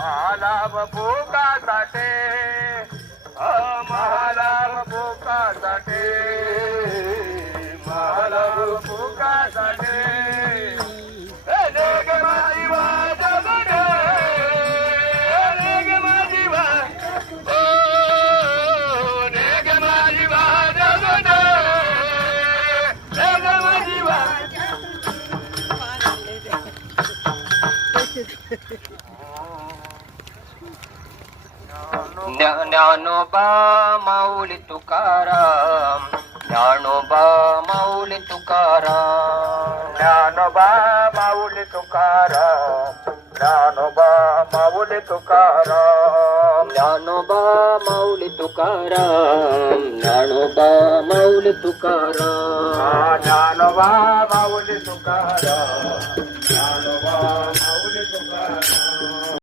महालाभ भोगासाठी महालाभ भोगासाठी महालाभ भोगासाठी leg माझी वाजवण leg माझी वाजवण leg माझी वाजवण लेग माझी ज्ञानोबा माऊली तुकाराम ज्ञानोबा माऊली तुकाराम ज्ञानोबा माऊली तुकाराम ज्ञानोबा माऊली तुकाराम ज्ञानोबा माऊली तुकाराम ज्ञानोबा माऊली तुकाराम ज्ञानोबा माऊली तुकाराम ज्ञानोबा माऊली तुकाराम